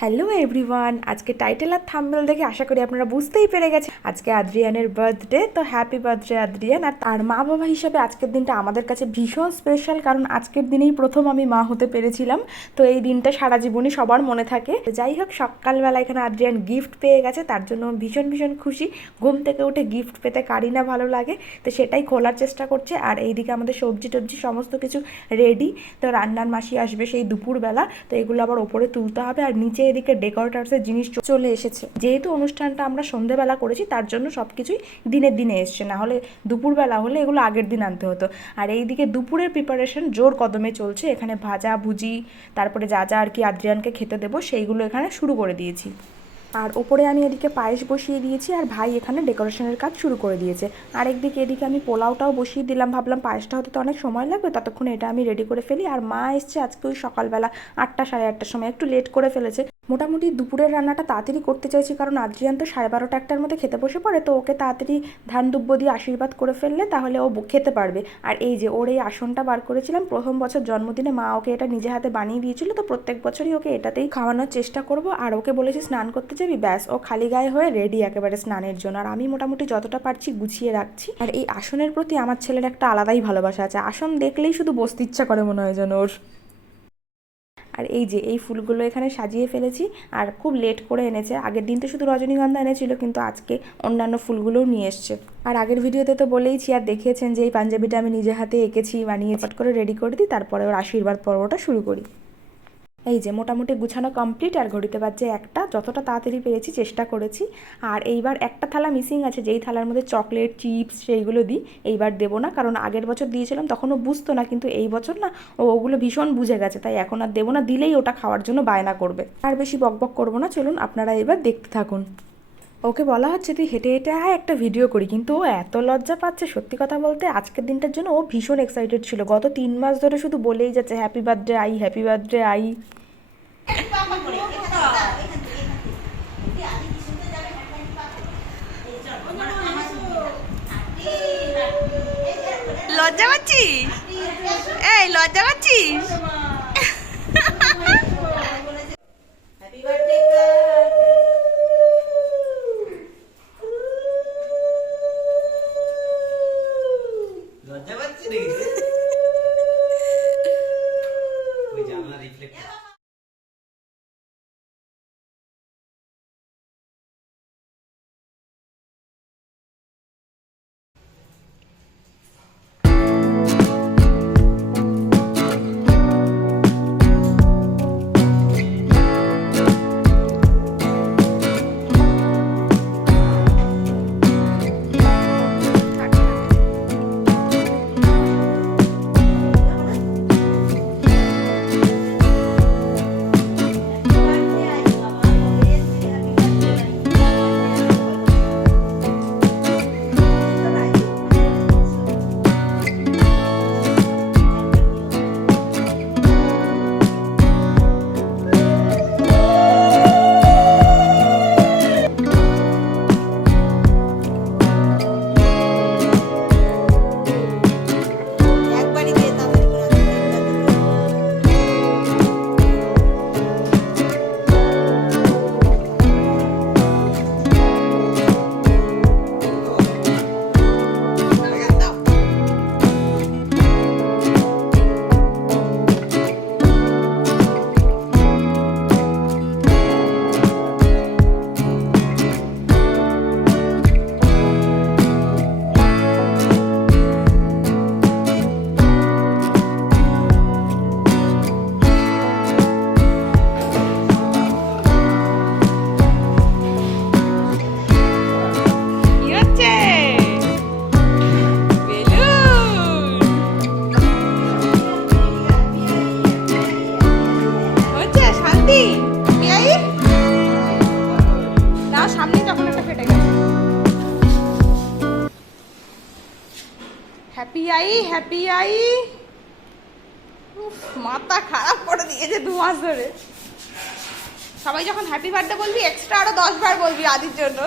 Hello everyone আজকে title আর thumbnail দেখে আশা করি আপনারা বুঝতেই পেরে গেছে আজকে আদ্রিয়ানের বার্থডে তো হ্যাপি বার্থডে আদ্রিয়ান। আর তার মা বাবা হিসাবে আজকের দিনটা আমাদের কাছে ভীষণ স্পেশাল কারণ আজকের দিনেই প্রথম আমি মা হতে পেরেছিলাম। তো এই দিনটা সারা জীবনই সবার মনে থাকে। যাই হোক, সকালবেলা এখানে আদ্রিয়ান গিফট পেয়ে গেছে। তার জন্য ভীষণ ভীষণ খুশি। ঘুম থেকে উঠে গিফট পেতে কারি না ভালো লাগে। তো সেটাই খোলার চেষ্টা করছে। আর এইদিকে আমাদের সবজি টবজি সমস্ত কিছু রেডি তো রান্নার মাসি আসবে সেই দুপুরবেলা। তো এগুলো আবার ওপরে তুলতে হবে। আর নিচে এদিকে ডেকোরেটার্সের জিনিস চলে এসেছে। যেহেতু অনুষ্ঠানটা আমরা সন্ধ্যেবেলা করেছি, তার জন্য সব কিছুই দিনের দিনে এসছে। না হলে দুপুরবেলা হলে এগুলো আগের দিন আনতে হতো। আর এইদিকে দুপুরের প্রিপারেশন জোর কদমে চলছে। এখানে ভাজা, ভুজি, তারপরে যা যা আর কি আদ্রিয়ানকে খেতে দেবো, সেইগুলো এখানে শুরু করে দিয়েছি। আর ওপরে আমি এদিকে পায়েস বসিয়ে দিয়েছি আর ভাই এখানে ডেকোরেশনের কাজ শুরু করে দিয়েছে। আর একদিকে এদিকে আমি পোলাওটাও বসিয়ে দিলাম, ভাবলাম পায়েসটা হতে তো অনেক সময় লাগবে, ততক্ষণে এটা আমি রেডি করে ফেলি। আর মা এসছে আজকে ওই সকালবেলা আটটা সাড়ে আটটার সময়, একটু লেট করে ফেলেছে। মোটামুটি দুপুরের রান্নাটা তাড়াতাড়ি করতে চাইছি, কারণ আদ্রিয়ান তো সাড়ে বারোটা একটার মধ্যে খেতে বসে পড়ে, তো ওকে তাড়াতাড়ি ধান দুব্য দিয়ে আশীর্বাদ করে ফেললে তাহলে ও খেতে পারবে। আর এই যে ওর এই আসনটা বার করেছিলাম, প্রথম বছর জন্মদিনে মা ওকে এটা নিজে হাতে বানিয়ে দিয়েছিল, তো প্রত্যেক বছরই ওকে এটাতেই খাওয়ানোর চেষ্টা করব। আর ওকে বলেছি স্নান করতে যাবি ব্যাস, ও খালি গায়ে হয়ে রেডি একেবারে স্নানের জন্য। আর আমি মোটামুটি যতটা পারছি গুছিয়ে রাখছি। আর এই আসনের প্রতি আমার ছেলের একটা আলাদাই ভালোবাসা আছে। আসন দেখলেই শুধু বসতে ইচ্ছা করে মনে হয় যেন ওর। আর এই যে, এই ফুলগুলো এখানে সাজিয়ে ফেলেছি। আর খুব লেট করে এনেছে। আগের দিন তো শুধু রজনীগন্ধা এনেছিল, কিন্তু আজকে অন্যান্য ফুলগুলোও নিয়ে এসছে। আর আগের ভিডিওতে তো বলেইছি, আর দেখিয়েছেন যে এই পাঞ্জাবিটা আমি নিজে হাতে এঁকেছি বানিয়ে পট করে রেডি করে দিই, তারপরে ওর আশীর্বাদ পর্বটা শুরু করি। এই যে মোটামুটি গুছানো কমপ্লিট আর ঘড়িতে বাজছে একটা, যতটা তাড়াতাড়ি পেরেছি চেষ্টা করেছি। আর এইবার একটা থালা মিসিং আছে, যেই থালার মধ্যে চকলেট চিপস সেইগুলো দিই, এইবার দেবো না। কারণ আগের বছর দিয়েছিলাম, তখনও বুঝতো না, কিন্তু এই বছর না, ও ওগুলো ভীষণ বুঝে গেছে। তাই এখন আর দেবো না, দিলেই ওটা খাওয়ার জন্য বায়না করবে। আর বেশি বকবক করব না, চলুন আপনারা এবার দেখতে থাকুন। ওকে বলা হচ্ছে, তুই হেঁটে হেঁটে আয়, একটা ভিডিও করি। কিন্তু ও এত লজ্জা পাচ্ছে, সত্যি কথা বলতে আজকের দিনটার জন্য ও ভীষণ এক্সাইটেড ছিল। গত তিন মাস ধরে শুধু বলেই যাচ্ছে হ্যাপি বার্থডে আই হ্যাপি বার্থডে আই। লজ্জা পাচ্ছিস? এই, লজ্জা পাচ্ছিস? আই হ্যাপি আই। মাথা খারাপ করে দিয়েছে দু মাস ধরে। সবাই যখন হ্যাপি বার্থডে বলবি এক্সট্রা আরও দশ বার বলবি আদির জন্য।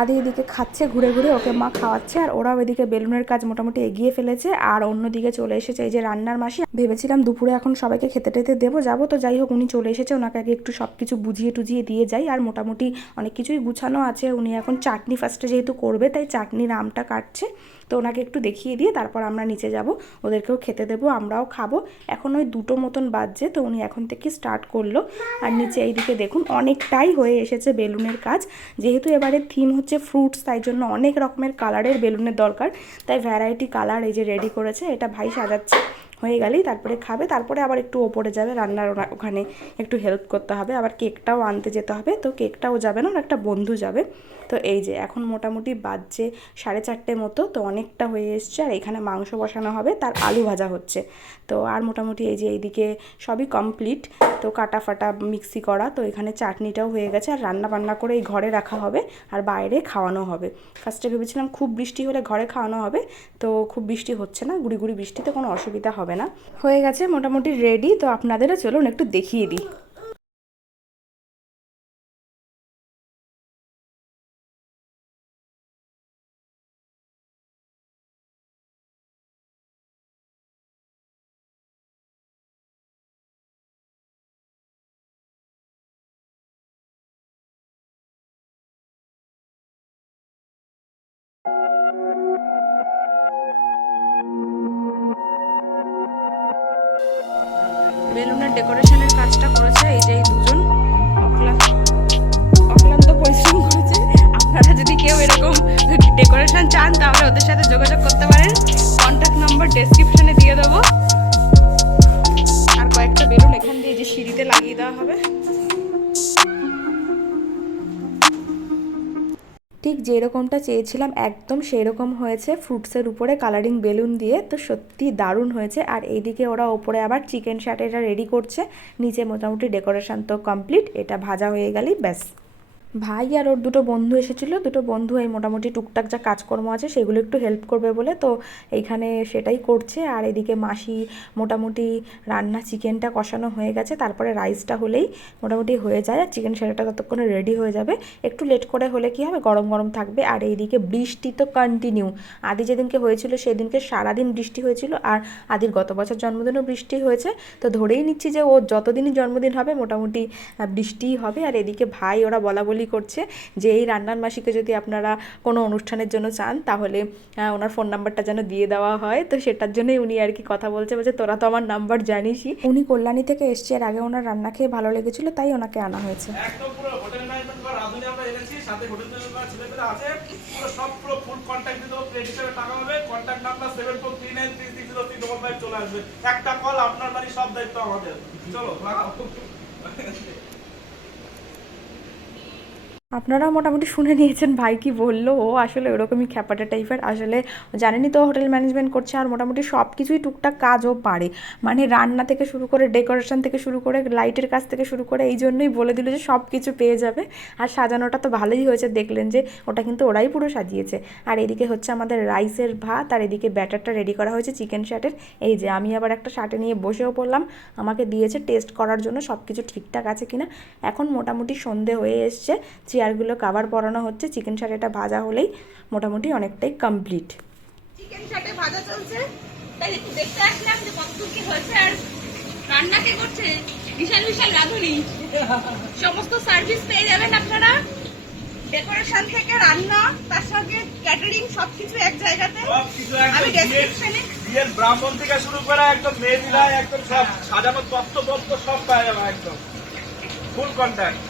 আদি এদিকে খাচ্ছে, ঘুরে ঘুরে ওকে মা খাওয়াচ্ছে আর ওরাও এদিকে বেলুনের কাজ মোটামুটি এগিয়ে ফেলেছে আর অন্যদিকে চলে এসেছে এই যে রান্নার মাসি। ভেবেছিলাম দুপুরে এখন সবাইকে খেতে টেতে দেবো, যাব তো যাই হোক উনি চলে এসেছে, ওনাকে আগে একটু সব কিছু বুঝিয়ে টুজিয়ে দিয়ে যাই আর মোটামুটি অনেক কিছুই গুছানো আছে। উনি এখন চাটনি ফার্স্টে যেহেতু করবে, তাই চাটনির আমটা কাটছে। তো ওনাকে একটু দেখিয়ে দিয়ে তারপর আমরা নিচে যাব। ওদেরকেও খেতে দেবো, আমরাও খাব। এখন ওই দুটো মতন বাজছে, তো উনি এখন থেকে স্টার্ট করল। আর নিচে এইদিকে দেখুন, অনেকটাই হয়ে এসেছে বেলুনের কাজ। যেহেতু এবারে থিম হচ্ছে ফ্রুটস তাই জন্য অনেক রকমের কালারের বেলুনের দরকার। তাই ভ্যারাইটি কালার এই যে রেডি করেছে, এটা ভাই সাজাচ্ছে। হয়ে গেলেই তারপরে খাবে। তারপরে আবার একটু ওপরে যাবে, রান্নার ওখানে একটু হেল্প করতে হবে। আবার কেকটাও আনতে যেতে হবে, তো কেকটাও যাবে না একটা বন্ধু যাবে। তো এই যে, এখন মোটামুটি বাজছে সাড়ে চারটে মতো, তো অনেকটা হয়ে এসছে। আর এখানে মাংস বসানো হবে, তার আলু ভাজা হচ্ছে। তো আর মোটামুটি এই যে, এইদিকে সবই কমপ্লিট তো কাটা ফাটা মিক্সি করা, তো এখানে চাটনিটাও হয়ে গেছে। আর রান্না বান্না করে এই ঘরে রাখা হবে আর বাইরে খাওয়ানো হবে। ফার্স্টে ভেবেছিলাম খুব বৃষ্টি হলে ঘরে খাওয়ানো হবে, তো খুব বৃষ্টি হচ্ছে না। গুড়ি গুড়ি বৃষ্টিতে কোনো অসুবিধা হবে না। হয়ে গেছে মোটামুটি রেডি তো আপনাদেরও চলুন একটু দেখিয়ে দিই। বেলুনের ডেকোরেশনের কাজটা করেছে এই যে দুজন। অক্লান্ত পরিশ্রম করেছে। আপনারা যদি কেউ এরকম ডেকোরেশন চান, তাহলে ওদের সাথে যোগাযোগ করতে পারেন। কন্ট্যাক্ট নাম্বার ডেসক্রিপশনে দিয়ে দেবো। আর কয়েকটা বেলুন এখান দিয়ে যে সিঁড়িতে লাগিয়ে দেওয়া হবে। ঠিক যেরকমটা চেয়েছিলাম, একদম সেরকম হয়েছে। ফ্রুটসের উপরে কালারিং বেলুন দিয়ে তো সত্যি দারুণ হয়েছে। আর এইদিকে ওরা ওপরে আবার চিকেন শার্ট এটা রেডি করছে। নিচে মোটামুটি ডেকোরেশান তো কমপ্লিট এটা ভাজা হয়ে গেলেই ব্যাস। ভাই আর ওর দুটো বন্ধু এসেছিল, দুটো বন্ধু এই মোটামুটি টুকটাক যা কাজকর্ম আছে সেগুলো একটু হেল্প করবে বলে তো এইখানে সেটাই করছে। আর এদিকে মাসি মোটামুটি রান্না চিকেনটা কষানো হয়ে গেছে, তারপরে রাইসটা হলেই মোটামুটি হয়ে যায়। আর চিকেন সেরাটা ততক্ষণে রেডি হয়ে যাবে। একটু লেট করে হলে কি হবে? গরম গরম থাকবে। আর এইদিকে বৃষ্টি তো কন্টিনিউ আদি যেদিনকে হয়েছিল সেদিনকে সারাদিন বৃষ্টি হয়েছিল আর আদির গত বছর জন্মদিনও বৃষ্টি হয়েছে। তো ধরেই নিচ্ছি যে ও যতদিনই জন্মদিন হবে মোটামুটি বৃষ্টিই হবে। আর এদিকে ভাই ওরা বলা বলি করছে যে এই রান্নার মাসিকে যদি আপনারা কোনো অনুষ্ঠানের জন্য চান তাহলে ওনার ফোন নাম্বারটা যেন দিয়ে দেওয়া হয়। তো সেটার জন্যই উনি আর কি কথা বলছে বলছে তোরা তো আমার নাম্বার জানিসই। উনি কল্যাণী থেকে এসছে এর আগে ওনার রান্না খেয়ে ভালো লেগেছিল তাই ওনাকে আনা হয়েছে। একদম পুরো হোটেল ম্যানেজমেন্ট করা রাঁধুনি আমরা এনেছি সাথে হোটেল ম্যানেজমেন্ট করা আছে। পুরো সব পুরো ফুল কন্ট্যাক্ট দিয়ে দেবো প্লেট হিসেবে টাকা হবে। Contact number seven four three nine three six zero three double five চলে আসবে। একটা কল আপনার বাড়ি সব দায়িত্ব আমাদের। চলো লাগাও। আপনারা মোটামুটি শুনে নিয়েছেন, ভাই কি বলল, ও আসলে ওরকমই খ্যাপাটা টাইপের। আসলে জানেনই তো, হোটেল ম্যানেজমেন্ট করছে আর মোটামুটি সব কিছুই টুকটাক কাজও পারে। মানে রান্না থেকে শুরু করে ডেকোরেশন থেকে শুরু করে লাইটের কাজ থেকে শুরু করে এই জন্যই বলে দিল যে সব কিছু পেয়ে যাবে। আর সাজানোটা তো ভালোই হয়েছে, দেখলেন যে ওটা কিন্তু ওরাই পুরো সাজিয়েছে। আর এদিকে হচ্ছে আমাদের রাইসের ভাত, আর এদিকে ব্যাটারটা রেডি করা হয়েছে, চিকেন শার্টের। এই যে আমি আবার একটা শার্টে নিয়ে বসেও পড়লাম, আমাকে দিয়েছে টেস্ট করার জন্য সব কিছু ঠিকঠাক আছে কিনা। এখন মোটামুটি সন্ধে হয়ে এসছে চেয়ারগুলো কাভার পরানো হচ্ছে। চিকেন শার্টেটা ভাজা হলেই মোটামুটি অনেকটাই কমপ্লিট চিকেন চাটে ভাজা চলছে। তাই একটু দেখতে আসলাম যে কতদূর কি হয়েছে আর রান্না কে করছে। বিশাল বিশাল রাঁধুনি। সমস্ত সার্ভিস পেয়ে যাবেন আপনারা। ডেকোরেশন থেকে রান্না তার সঙ্গে ক্যাটারিং সবকিছু এক জায়গাতে। আমি ডেসক্রিপশনে বিয়ের ব্রাহ্মণ থেকে শুরু করে একদম একদম সব সাজানো তত্ত্ব তত্ত্ব সব পাওয়া যাবে একদম। ফুল কন্ট্যাক্ট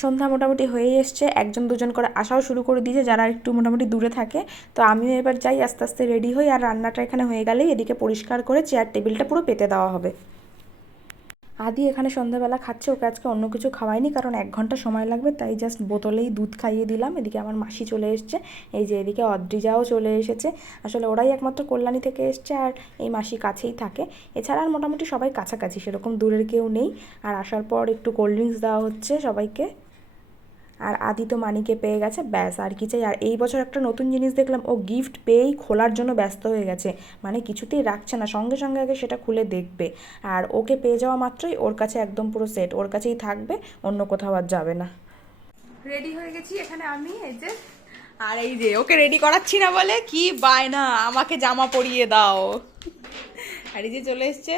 সন্ধ্যা মোটামুটি হয়ে এসছে। একজন দুজন করে আসাও শুরু করে দিয়েছে, যারা একটু মোটামুটি দূরে থাকে। তো আমিও এবার যাই, আস্তে আস্তে রেডি হই, আর রান্নাটা এখানে হয়ে গেলেই এদিকে পরিষ্কার করে চেয়ার টেবিলটা পুরো পেতে দেওয়া হবে। আদি এখানে সন্ধ্যাবেলা খাচ্ছে, ওকে আজকে অন্য কিছু খাওয়াইনি কারণ এক ঘণ্টা সময় লাগবে, তাই জাস্ট বোতলেই দুধ খাইয়ে দিলাম। এদিকে আমার মাসি চলে এসছে, এই যে এদিকে অদ্রিজাও চলে এসেছে। আসলে ওরাই একমাত্র কল্যাণী থেকে এসছে আর এই মাসি কাছেই থাকে। এছাড়া আর মোটামুটি সবাই কাছাকাছি, সেরকম দূরের কেউ নেই। আর আসার পর একটু কোল্ড ড্রিঙ্কস দেওয়া হচ্ছে সবাইকে। আর আদি তো মানিকে পেয়ে গেছে, ব্যাস আর কি চাই। আর এই বছর একটা নতুন জিনিস দেখলাম, ও গিফট পেয়েই খোলার জন্য ব্যস্ত হয়ে গেছে। মানে কিছুতেই রাখছে না, সঙ্গে সঙ্গে আগে সেটা খুলে দেখবে। আর ওকে পেয়ে যাওয়া মাত্রই ওর কাছে একদম পুরো সেট ওর কাছেই থাকবে, অন্য কোথাও আর যাবে না। রেডি হয়ে গেছি, এখানে আমি, এই যে, আর এই যে, ওকে রেডি করাচ্ছি না বলে, কি বায়না, আমাকে জামা পরিয়ে দাও। আর এই যে চলে এসছে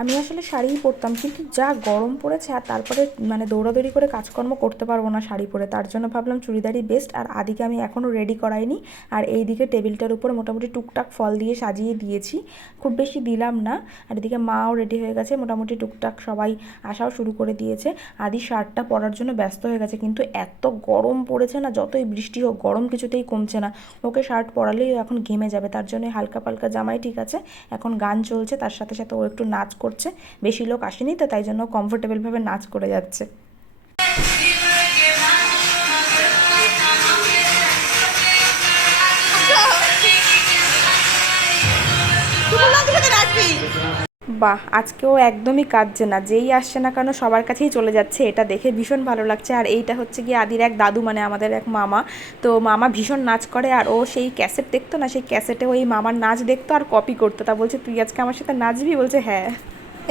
আমি আসলে শাড়িই পরতাম, কিন্তু যা গরম পড়েছে আর তারপরে মানে দৌড়াদৌড়ি করে কাজকর্ম করতে পারব না শাড়ি পরে, তার জন্য ভাবলাম চুড়িদারই বেস্ট আর আদিকে আমি এখনও রেডি করাইনি। আর এই দিকে টেবিলটার উপর মোটামুটি টুকটাক ফল দিয়ে সাজিয়ে দিয়েছি, খুব বেশি দিলাম না। আর এদিকে মাও রেডি হয়ে গেছে, মোটামুটি টুকটাক সবাই আসাও শুরু করে দিয়েছে। আদি শার্টটা পরার জন্য ব্যস্ত হয়ে গেছে, কিন্তু এত গরম পড়েছে না, যতই বৃষ্টি হোক, গরম কিছুতেই কমছে না। ওকে শার্ট পরালেই এখন ঘেমে যাবে, তার জন্য হালকা পালকা জামাই ঠিক আছে, এখন গান চলছে, তার সাথে সাথে ও একটু নাচ করছে। বেশি লোক আসেনি, তো তাই জন্য কমফোর্টেবলভাবে নাচ করে যাচ্ছে। বাহ, আজকেও একদমই কাঁদছে না। যেই আসছে না কেন সবার কাছেই চলে যাচ্ছে। এটা দেখে ভীষণ ভালো লাগছে। আর এইটা হচ্ছে গিয়ে আদির এক দাদু মানে আমাদের এক মামা। তো মামা ভীষণ নাচ করে, আর ও সেই ক্যাসেট দেখতো না? সেই ক্যাসেটে ওই মামার নাচ দেখতো আর কপি করতো। তা বলছে, তুই আজকে আমার সাথে নাচবি? বলছে হ্যাঁ।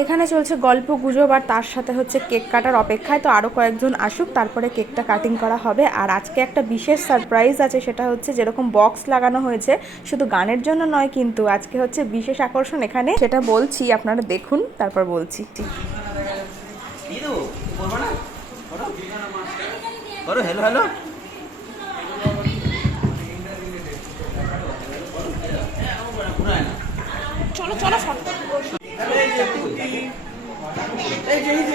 এখানে চলছে গল্প গুজব আর তার সাথে হচ্ছে কেক কাটার অপেক্ষায়। তো আরও কয়েকজন আসুক তারপরে কেকটা কাটিং করা হবে। আর আজকে একটা বিশেষ সারপ্রাইজ আছে সেটা হচ্ছে যেরকম বক্স লাগানো হয়েছে শুধু গানের জন্য নয় কিন্তু আজকে হচ্ছে বিশেষ আকর্ষণ এখানে। সেটা বলছি আপনারা দেখুন তারপর বলছি। হ্যালো হ্যালো চলো চলো এই যে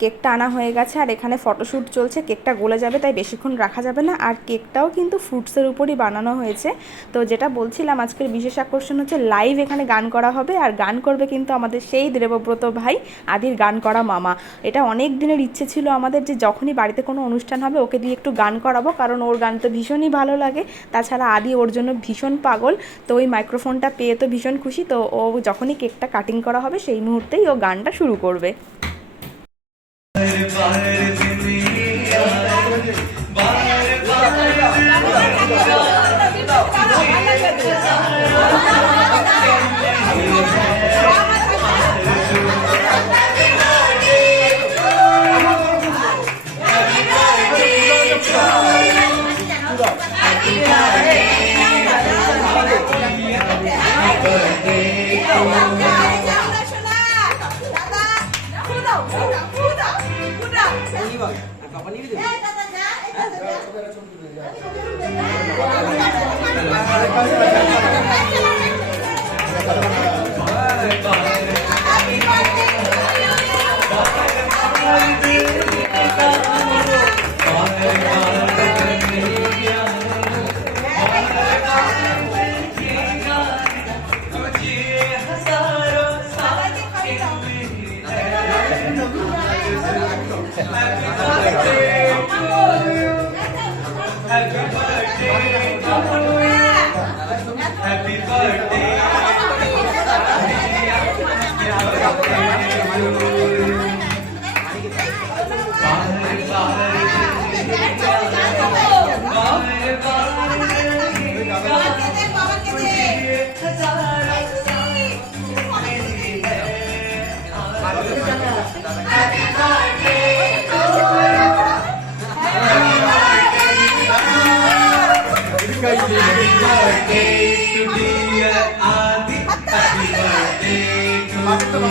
কেকটা আনা হয়ে গেছে আর এখানে ফটোশ্যুট চলছে, কেকটা গলে যাবে তাই বেশিক্ষণ রাখা যাবে না। আর কেকটাও কিন্তু ফ্রুটসের উপরই বানানো হয়েছে। তো যেটা বলছিলাম, আজকের বিশেষ আকর্ষণ হচ্ছে লাইভ এখানে গান করা হবে আর গান করবে কিন্তু আমাদের সেই দেবব্রত ভাই, আদির গান করা মামা। এটা অনেক দিনের ইচ্ছে ছিল আমাদের যে যখনই বাড়িতে কোনো অনুষ্ঠান হবে ওকে দিয়ে একটু গান করাবো কারণ ওর গান তো ভীষণই ভালো লাগে। তাছাড়া আদি ওর জন্য ভীষণ পাগল, তো ওই মাইক্রোফোনটা পেয়ে তো ভীষণ খুশি। তো ও যখনই কেকটা কাটিং করা হবে সেই মুহূর্তেই ও গানটা শুরু করবে। बाहर बाहर Thank you.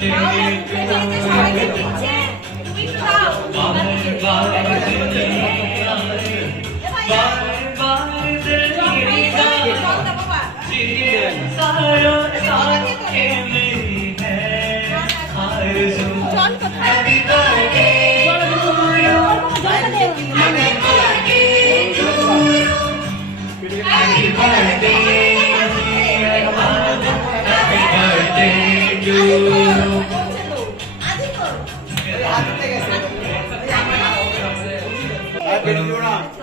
Thank you.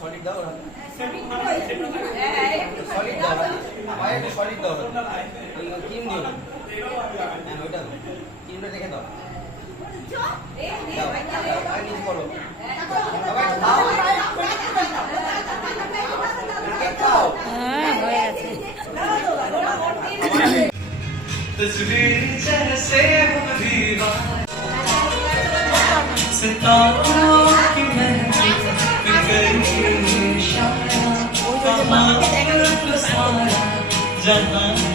Solid দাও। সলিড দাও পায়ে একটু সলিড দাও ওই না হ্যাঁ ওইটা। ক্রিমটা রেখে দাও, तस्वीर जैसे हो दीवार सितारों की महक करिए शाया कमाल सारा जहां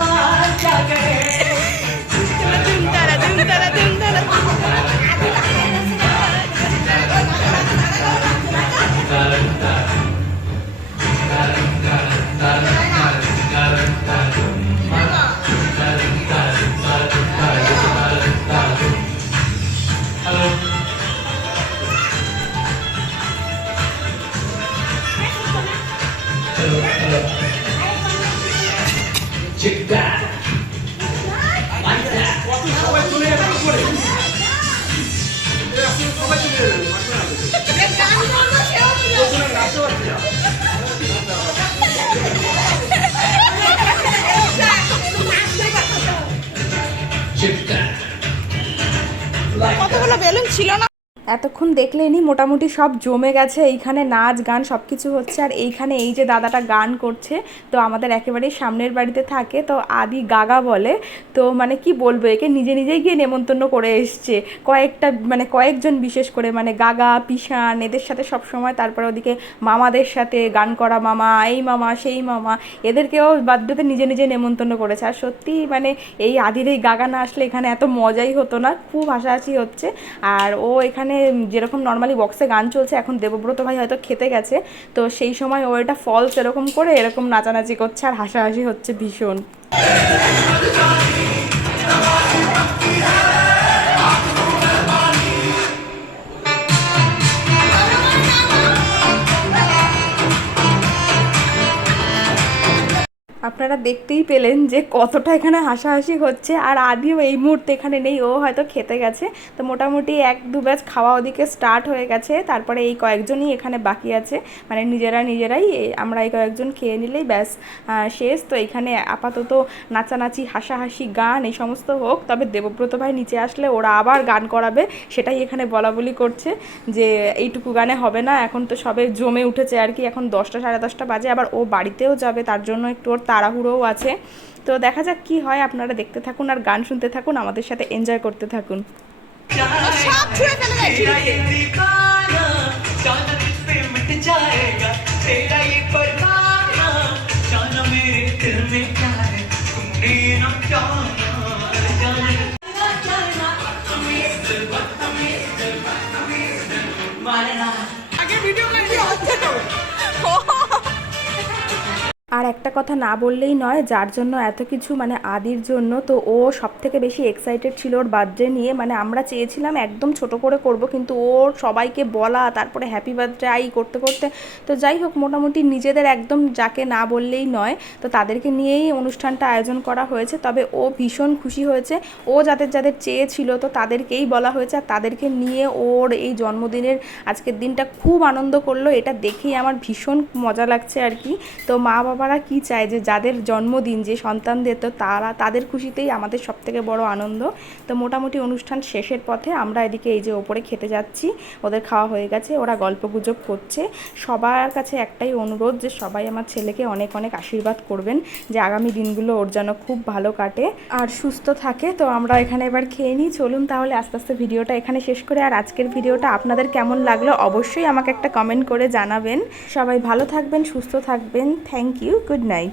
Santa que balloon ছিল না। এতক্ষণ দেখলেনি মোটামুটি সব জমে গেছে, এইখানে নাচ, গান সব কিছু হচ্ছে। আর এইখানে এই যে দাদাটা গান করছে, তো আমাদের একেবারেই সামনের বাড়িতে থাকে, তো আদি গাগা বলে। তো মানে কি বলব, একে নিজে নিজেই গিয়ে নেমন্তন্ন করে এসছে। কয়েকটা মানে কয়েকজন বিশেষ করে মানে গাগা পিসান এদের সাথে সব সময় তারপরে ওদিকে মামাদের সাথে গান করা মামা, এই মামা, সেই মামা, এদেরকেও বার্থডেতে নিজে নিজে নেমন্তন্ন করেছে। আর সত্যি মানে এই আদির এই গাগা না আসলে এখানে এত মজাই হতো না, খুব হাসাহাসি হচ্ছে। আর ও এখানে যেরকম নর্মালি বক্সে গান চলছে, এখন দেবব্রত ভাই হয়তো খেতে গেছে, তো সেই সময় ও এটা ফলস এরকম করে এরকম নাচানাচি করছে আর হাসাহাসি হচ্ছে ভীষণ। আপনারা দেখতেই পেলেন যে কতটা এখানে হাসাহাসি হচ্ছে, আর আদিও এই মুহূর্তে এখানে নেই, ও হয়তো খেতে গেছে। তো মোটামুটি এক দু ব্যাচ খাওয়া ওদিকে স্টার্ট হয়ে গেছে, তারপরে এই কয়েকজনই এখানে বাকি আছে। মানে নিজেরা নিজেরাই আমরা এই কয়েকজন খেয়ে নিলেই ব্যাস শেষ। তো এখানে আপাতত নাচানাচি, হাসাহাসি, গান এই সমস্ত হোক, তবে দেবব্রত ভাই নিচে আসলে ওরা আবার গান করাবে, সেটাই এখানে বলা বলি করছে যে এইটুকু গানে হবে না, এখন তো সবে জমে উঠেছে আর কি, এখন দশটা সাড়ে দশটা বাজে, আবার ও বাড়িতেও যাবে, তার জন্য একটু ওর তাড়াহুড়োও আছে। তো দেখা যাক কি হয় আপনারা দেখতে থাকুন আর গান শুনতে থাকুন আমাদের সাথে এনজয় করতে থাকুন। সব ছুঁড়ে ফেলে একটা কথা না বললেই নয়, যার জন্য এত কিছু মানে আদির জন্য। তো ও সব থেকে বেশি এক্সাইটেড ছিল ওর বার্থডে নিয়ে। মানে আমরা চেয়েছিলাম একদম ছোট করে করব, কিন্তু ওর সবাইকে বলা, তারপরে হ্যাপি বার্থডে আই করতে করতে। তো যাই হোক, মোটামুটি নিজেদের একদম যাকে না বললেই নয়। তো তাদেরকে নিয়েই অনুষ্ঠানটা আয়োজন করা হয়েছে। তবে ও ভীষণ খুশি হয়েছে। ও যাদের যাদের চেয়েছিল, তো তাদেরকেই বলা হয়েছে। আর তাদেরকে নিয়ে ওর এই জন্মদিনের আজকের দিনটা খুব আনন্দ করল। এটা দেখেই আমার ভীষণ মজা লাগছে আর কি। তো মা বাবারা কি চাই যে যাদের জন্মদিন, যে সন্তানদের, তো তারা, তাদের খুশিতেই আমাদের সব থেকে বড় আনন্দ। তো মোটামুটি অনুষ্ঠান শেষের পথে আমরা এদিকে এই যে ওপরে খেতে যাচ্ছি, ওদের খাওয়া হয়ে গেছে, ওরা গল্প গুজব করছে। সবার কাছে একটাই অনুরোধ যে সবাই আমার ছেলেকে অনেক অনেক আশীর্বাদ করবেন যে আগামী দিনগুলো ওর যেন খুব ভালো কাটে আর সুস্থ থাকে। তো আমরা এখানে এবার খেয়ে নিই। চলুন তাহলে আস্তে আস্তে ভিডিওটা এখানে শেষ করে আর আজকের ভিডিওটা আপনাদের কেমন লাগল অবশ্যই আমাকে একটা কমেন্ট করে জানাবেন। সবাই ভালো থাকবেন, সুস্থ থাকবেন। Thank you. Good night.